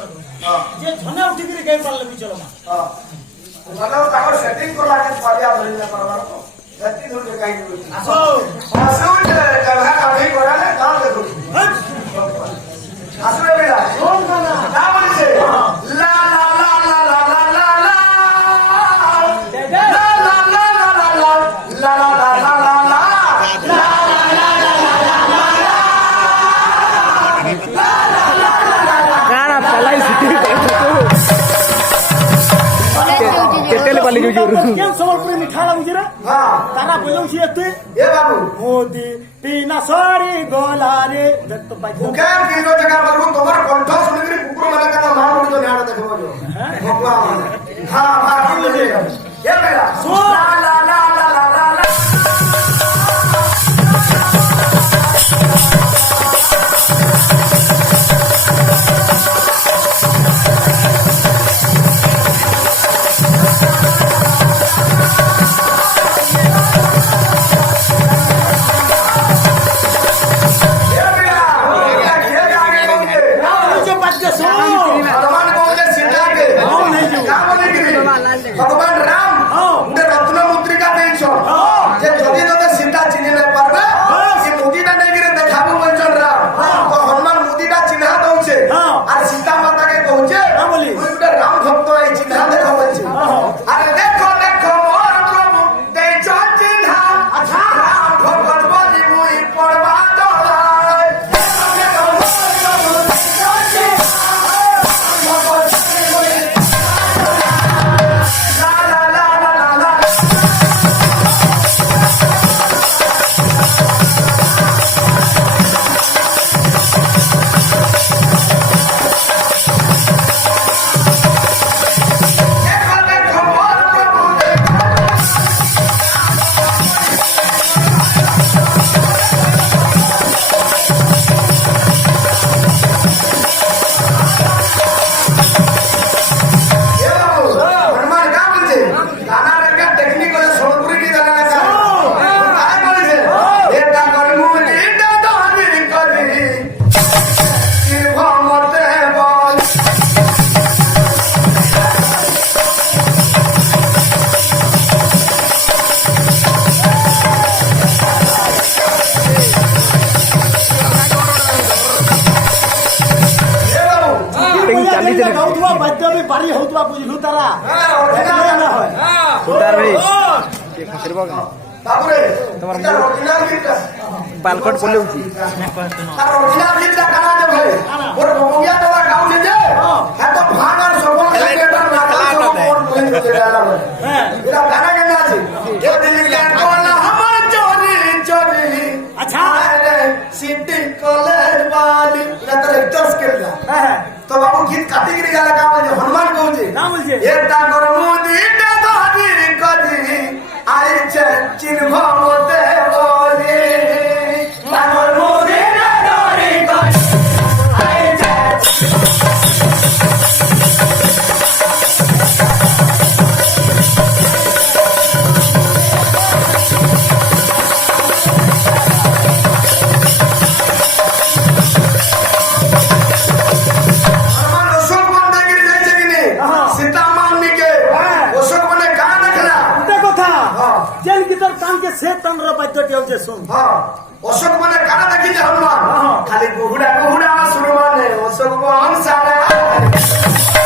जे धने उठिकरी गई पारले भी चलो हां मतलब ताको सेटिंग को लागे पारिया धरिले परवार को सेटिंग होके काई आसो आसो जगह काफी कराले गांव देखो आसो बेटा कौन गाना ना बोली से ला ला ला ला ला ला ला ला दे दे ला ला ला ला ला ला ला ला ला काना पलाई सिटी केतेले पाली जोर केन समलपुरी मिठाला मुजरा हां तारा बोलौ छी एते ए बाबू मोदी पीना सरी गोलारे दत्त बाजो मुकाम किलो जगह बाबू तोमर कंठ सुनिकरी कुकुर माने का मां बोली तो न्याड़ देखबो जो भगवान हां हां बोले ए बेटा सो ला ला ला ला ला ला भगवान राम उनके रत्न मुद्रिका देइछो जे जदी तते सीता चिन्ह ले परबे कि मुदीटा नै गिरे देखाबो बोलछन राम तो हनुमान मुदीटा चिन्हा दउछे और सीता माता के कहूछे बोली उनके राम भक्त ए चिन्हा देखो बोलछे अरे देखो देखो मोर प्रभु देइछो चिन्हा अच्छा राम भक्त बोली मुई पड़वा दलाय देखो मोर प्रभु देइछो गाउथवा बाद्य भी बारी होतवा बुझलु तारा देखले ना होय सुंदर भाई के खसरबो बाबूरे तोमर ओरिजिनल गीत बालकोट बोले उची तार ओरिजिनल गीत गाना दे भाई और बबुया तो गाउँ ले जे है तो भागर सबो थिएटर नाटक सब और बोले जे गाना है एरा गाना गाना আছে ए दिल के कोना हमर चोरी चोरी अच्छा अरे सिटी कॉलेज वाली ना तो एक्टर्स के तो बाबू गीत काटी गिरी गाला का बोल हनुमान कहूजे ना बोल जे एटा कर मुदी ते धरी कदी आई छे चिन्ह मोते बोली ताकर मुदी ते धरी कदी आई छे जेल की तर कान के से तन रो बाद्य के जे सुन हां अशोक माने काना देखि जे हनुमान खाली गुहुडा गुहुडा सुरमाने अशोक मोहन सारा